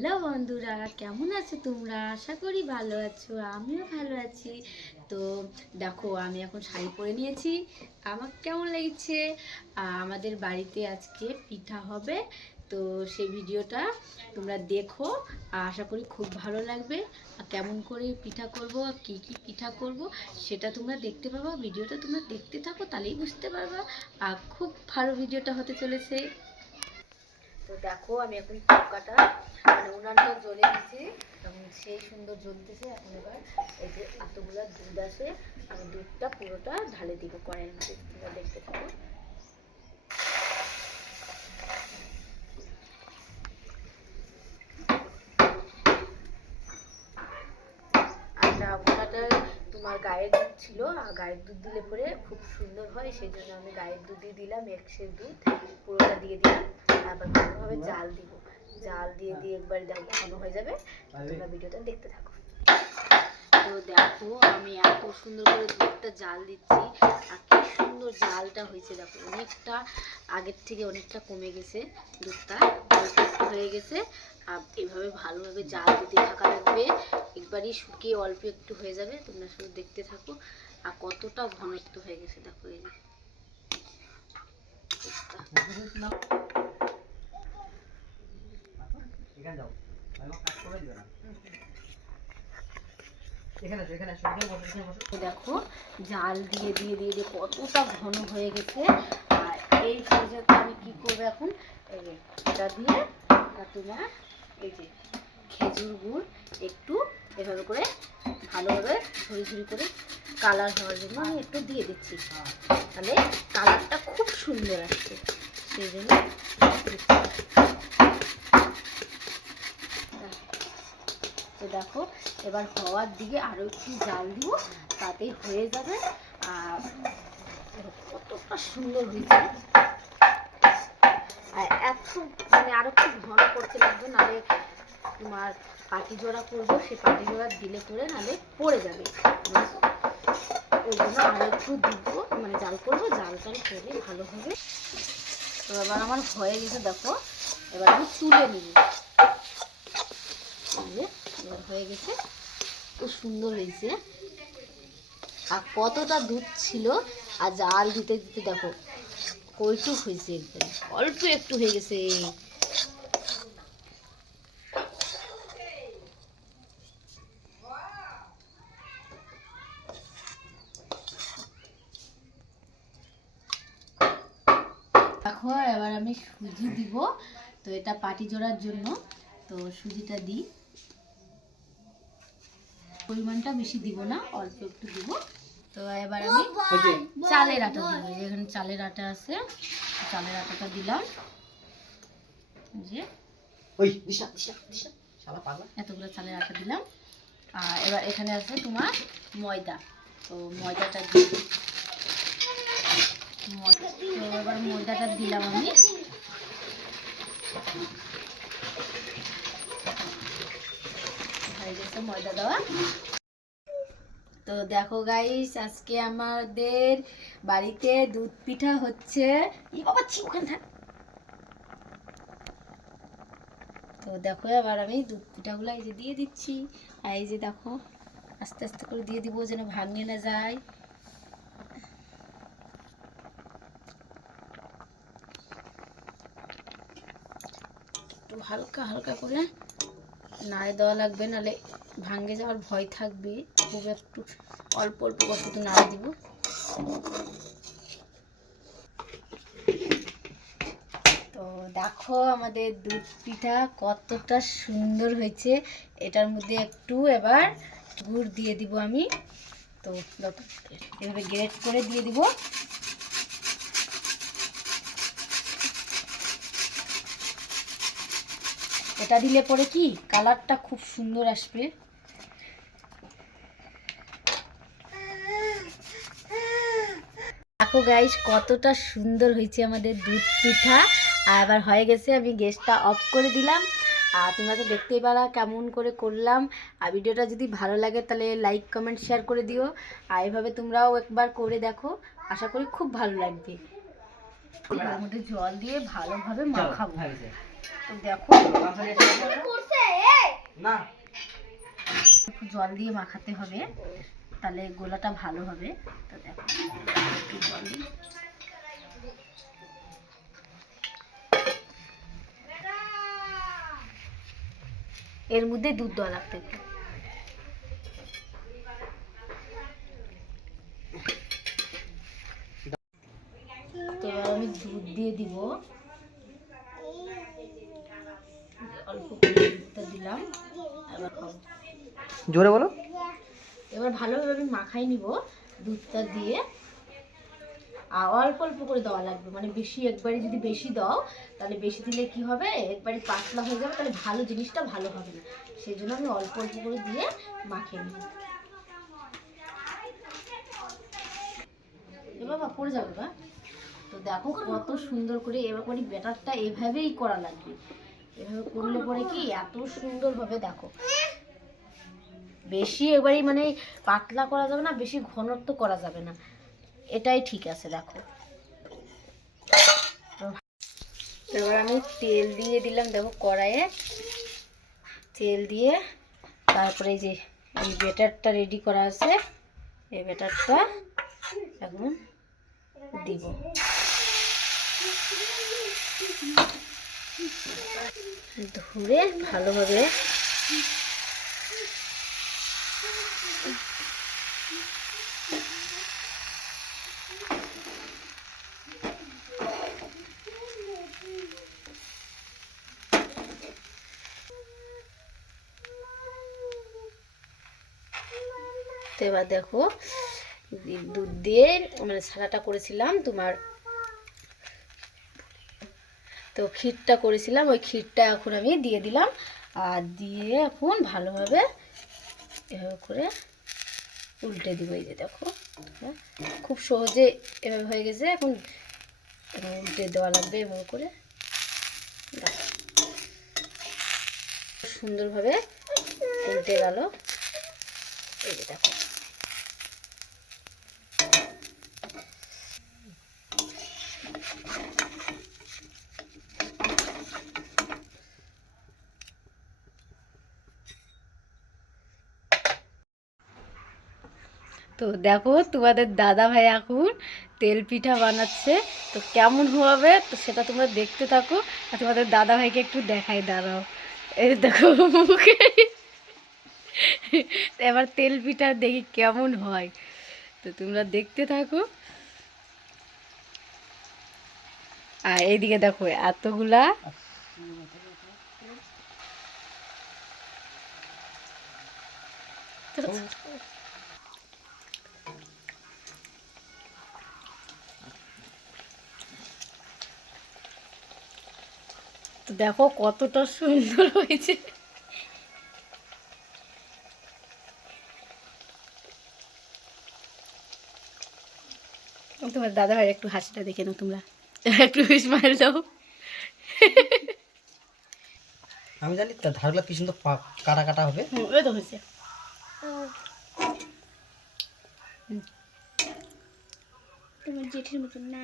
Hello বন্ধুরা, কেমন আছো তোমরা? আশা করি ভালো আছো, আমিও ভালো আছি। তো দেখো, আমি এখন শাড়ি পরে নিয়েছি। আমার কেমন লেগেছে? আমাদের বাড়িতে আজকে পিঠা হবে। তো সেই ভিডিওটা তোমরা দেখো। আশা করি খুব ভালো লাগবে। আর কেমন করে পিঠা করব কী কী পিঠা করব, সেটা তোমরা দেখতে পাবা। ভিডিওটা তোমরা দেখতে থাকো, তাহলেই বুঝতে পারবা। আর খুব ভালো ভিডিওটা হতে চলেছে। তো দেখো আমি এখন চৌকাটা মানে উনানটা জ্বলে দিয়েছি এবং সেই সুন্দর জ্বলতেছে এখন এবার এই যে এতগুলো দুধ আছে, আমি দুধটা পুরোটা ঢালে দিব কড়াইয়ের মধ্যে, তোমরা দেখতে থাকো। ওনাটা তোমার গায়ের দুধ ছিল, আর গায়ের দুধ দিলে পরে খুব সুন্দর হয়, সেই জন্য আমি গায়ের দুধই দিলাম একশের দুধ, পুরোটা দিয়ে দিলাম। তারপর ভালোভাবে জাল দিব। জাল দিয়ে দিয়ে একবার দেখো ঘন হয়ে যাবে। তোমরা ভিডিওটা দেখতে থাকো। তো দেখো, আমি এত সুন্দর করে দুধটা জাল দিচ্ছি, আর কি সুন্দর জালটা হয়েছে। দেখো, অনেকটা আগের থেকে অনেকটা কমে গেছে দুধটা একটু হয়ে গেছে। আর এভাবে ভালোভাবে জাল দিতে থাকা লাগবে। একবারই শুকিয়ে অল্প একটু হয়ে যাবে, তোমরা শুধু দেখতে থাকো। আর কতটা ঘনত্ব হয়ে গেছে, দেখো এই যে দুধটা। এখানে যাও। কাজ করে না। দেখো, জাল দিয়ে দিয়ে দিয়ে দিয়ে কতটা ঘন হয়ে গেছে। আর এই পর্যায়ে আমি কি করব এখন? এটা দিয়ে তোমার, এই যে খেজুর গুড় একটু এভাবে করে ভালোভাবে ঝুড়ি ঝুড়ি করে কালার হওয়ার জন্য আমি একটু দিয়ে দিচ্ছি। তাহলে কালারটা খুব সুন্দর আসছে। সেই জন্য তো দেখো, এবার হওয়ার দিকে আরও একটু জাল দিব, তাতেই হয়ে যাবে। আর কতটা সুন্দর হয়েছে। আর এত মানে আরও খুব ঘন করতে লাগবে নাহলে তোমার পাটি জোড়া করব, সে পাটি জোড়া দিলে পরে নাহলে পড়ে যাবে। ওই জন্য আরও একটু দিব মানে জাল করব জাল টাল করে ভালো হবে। তো এবার আমার হয়ে গেছে, দেখো। এবার আমি তুলে নিব। এই হয়ে গেছে। খুব সুন্দর হয়েছে। আর কতটা দুধ ছিল, আর জাল দিতে দিতে দেখো কইটুক হয়েছে একদম, অল্প একটু হয়ে গেছে। দেখো, এবার আমি সুজি দিব। তো এটা পাটি জোড়ার জন্য, তো সুজিটা দিই। পরিমাণটা বেশি দিব না অল্প একটু দিব। তো এবার আমি চালের আটা দিব এখানে চালের আটা আছে চালের আটাটা দিলাম। যে ওই দিশা দিশা দিশা শালা পাগলা। এতগুলো চালের আটা দিলাম। আর এবার এখানে আছে তোমার ময়দা। তো ময়দাটা দিই ময়দা তো এবার ময়দাটা দিলাম আমি। হয়ে গেছে ময়দা দেওয়া। তো দেখো গাইস আজকে আমাদের বাড়িতে দুধ পিঠা হচ্ছে। তো দেখো, এবার আমি দুধ পিঠাগুলো এই যে দিয়ে দিচ্ছি। আর এই যে দেখো, আস্তে আস্তে করে দিয়ে দিব যেন ভাঙে না যায়। একটু হালকা হালকা করে নাড়ে দেওয়া লাগবে নাহলে ভাঙে যাওয়ার ভয় থাকবে। খুব একটু অল্প অল্প শুধু নাড়ে দিব। তো দেখো আমাদের দুধ পিঠা কতটা সুন্দর হয়েছে। এটার মধ্যে একটু এবার গুড় দিয়ে দিব আমি। তো এভাবে গ্রেট করে দিয়ে দিব। এটা দিলে পরে কি? কালারটা খুব সুন্দর আসবে। দেখো গাইস কতটা সুন্দর হয়েছে আমাদের দুধ পিঠা। আর এবার হয়ে গেছে আমি গ্যাসটা অফ করে দিলাম। আর তোমরা তো দেখতেই পারা কেমন করে করলাম। আর ভিডিওটা যদি ভালো লাগে তাহলে লাইক কমেন্ট শেয়ার করে দিও। আর এভাবে তোমরাও একবার করে দেখো। আশা করি খুব ভালো লাগবে। মধ্যে জল দিয়ে ভালোভাবে মাখাবো। তো দেখো না। জল দিয়ে মাখাতে হবে তাহলে গোলাটা ভালো হবে। তো দেখো একটু জল দিই। এর মধ্যে দুধ দেওয়া লাগতো একটু তো এবার আমি দুধ দিয়ে দিব অল্প করে দুধটা দিলাম। এবার জোরে বলো। এবার ভালোভাবে আমি মাখাই নিব দুধটা দিয়ে। আর অল্প অল্প করে দেওয়া লাগবে। মানে বেশি একবারে যদি বেশি দাও তাহলে বেশি দিলে কি হবে? একবারে পাতলা হয়ে যাবে তাহলে ভালো জিনিসটা ভালো হবে না। সেই জন্য আমি অল্প অল্প করে দিয়ে মাখিয়ে নিব। এ বাবা পড়ে যাবে বা? তো দেখো কত সুন্দর করে এবার করে ব্যাটারটা এভাবেই করা লাগবে। এভাবে করলে পরে কি এত সুন্দর হবে দেখো। বেশি এবারে মানে পাতলা করা যাবে না, বেশি ঘনত্ব করা যাবে না। এটাই ঠিক আছে, দেখো। এবার আমি তেল দিয়ে দিলাম, দেখো কড়াইয়ে। তেল দিয়ে তারপরে যে, এই বেটারটা রেডি করা আছে, এই বেটারটা এখন দিব। ধরে ভালোভাবে এবার দেখো দুধ দিয়ে মানে ছানাটা করেছিলাম তোমার তো ক্ষীরটা করেছিলাম ওই ক্ষীরটা এখন আমি দিয়ে দিলাম। আর দিয়ে এখন ভালোভাবে এভাবে করে উল্টে দিব এই যে দেখো। হ্যাঁ, খুব সহজে এভাবে হয়ে গেছে এখন উল্টে দেওয়া লাগবে এভাবে করে। সুন্দরভাবে উল্টে গেল। এই যে দেখো। তো দেখো তোমাদের দাদা ভাই এখন তেল পিঠা বানাচ্ছে। তো কেমন হবে তো সেটা তোমরা দেখতে থাকো আর তোমাদের দাদা ভাইকে একটু দেখাই, দাঁড়াও। এই দেখো মুখে। এবার তেল পিঠা দেখি কেমন হয়। তো তোমরা দেখতে থাকো। আর এইদিকে দেখো এতগুলা তো দেখো কতটা সুন্দর হয়েছে। তোমার দাদা ভাই একটু হাসিটা দেখে নাও তোমরা। একটু স্মাইল দাও। আমি জানি তো ধারগুলো কি সুন্দর কাটা কাটা হবে। ওই তো হয়েছে। তোমার জেঠির মতন না।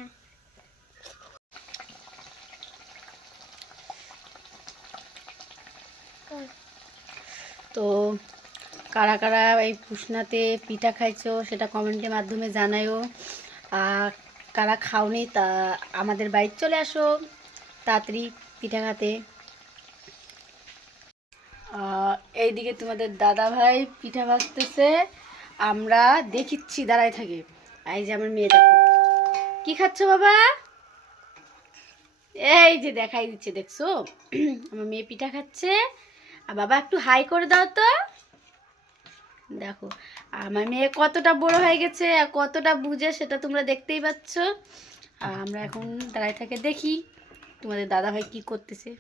তো কারা কারা এই পুষনাতে পিঠা খাইছো সেটা কমেন্টের মাধ্যমে জানায়ও আর কারা খাওনি তা আমাদের বাড়িতে চলে আসো তাড়াতাড়ি পিঠা খাতে। এইদিকে তোমাদের দাদা ভাই পিঠা ভাজতেছে। আমরা দেখিচ্ছি, দাঁড়ায় থাকি। এই যে আমার মেয়ে দেখো। কি খাচ্ছ বাবা? এই যে দেখাই দিচ্ছে, দেখছ? আমার মেয়ে পিঠা খাচ্ছে। আর বাবা একটু হাই করে দাও তো। দেখো, আমার মেয়ে কতটা বড় হয়ে গেছে আর কতটা বুঝে সেটা তোমরা দেখতেই পাচ্ছ। আমরা এখন দাঁড়ায় থাকে দেখি তোমাদের দাদা ভাই কি করতেছে।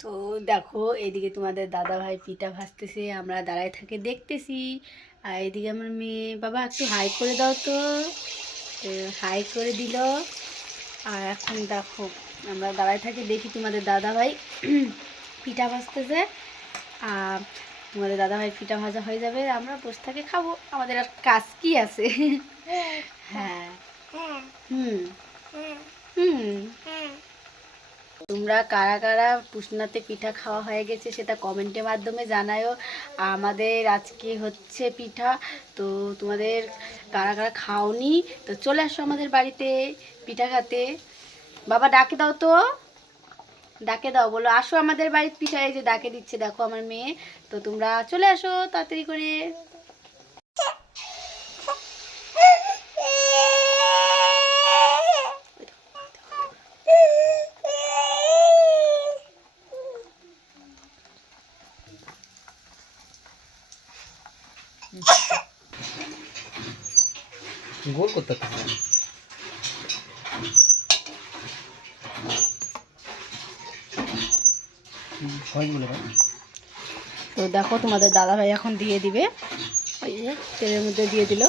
তো দেখো, এদিকে তোমাদের দাদা ভাই পিঠা ভাজতেছে, আমরা দাঁড়ায় থাকে দেখতেছি। আর এদিকে আমার মেয়ে, বাবা একটু হাই করে দাও তো। হাই করে দিল। আর এখন দেখো, আমরা দাঁড়ায় থাকি দেখি তোমাদের দাদা ভাই পিঠা ভাজতেছে। আর তোমাদের দাদা ভাই পিঠা ভাজা হয়ে যাবে, আমরা বসে থাকে খাব। আমাদের আর কাজ কি আছে? হ্যাঁ। হুম। হুম। তোমরা কারা কারা পুষনাতে পিঠা খাওয়া হয়ে গেছে সেটা কমেন্টের মাধ্যমে জানায়ও আমাদের আজকে হচ্ছে পিঠা, তো তোমাদের কারা কারা খাওনি, তো চলে আসো আমাদের বাড়িতে পিঠা খেতে। বাবা, ডাকে দাও তো। ডাকে দাও, বলো, আসো আমাদের বাড়ির পিঠা এই যে ডাকে দিচ্ছে, দেখো আমার মেয়ে। তো তোমরা চলে আসো তাড়াতাড়ি করে। গোল করতে পারছি না। হুম, সহজ বলে তো দেখো তোমাদের দাদা ভাই এখন দিয়ে দিবে। ওই যে, তেলের মধ্যে দিয়ে দিল।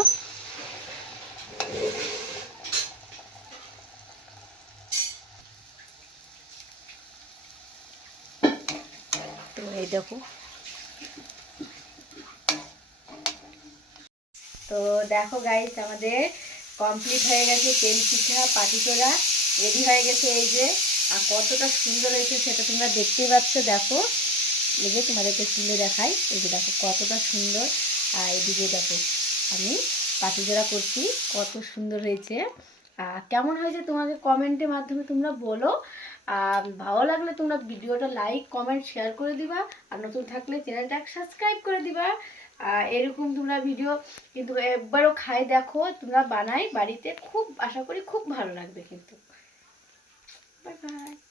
তো এই দেখো। তো দেখো গাইস আমাদের কমপ্লিট হয়ে গেছে তেল পিঠা পাটিচোড়া রেডি হয়ে গেছে এই যে। আর কতটা সুন্দর হয়েছে সেটা তোমরা দেখতেই পাচ্ছ, দেখো। এই যে তোমাদেরকে তুলে দেখাই। এই যে দেখো কতটা সুন্দর। আর এদিকে দেখো, আমি পাটিজোড়া করছি, কত সুন্দর হয়েছে। আর কেমন হয়েছে তোমাকে কমেন্টের মাধ্যমে তোমরা বলো। আর ভালো লাগলে তোমরা ভিডিওটা লাইক কমেন্ট শেয়ার করে দিবা। আর নতুন থাকলে চ্যানেলটা সাবস্ক্রাইব করে দিবা। এরকম তোমরা ভিডিও কিন্তু একবারও খাই দেখো, তোমরা বানাই বাড়িতে। খুব, আশা করি খুব ভালো লাগবে কিন্তু। 拜拜。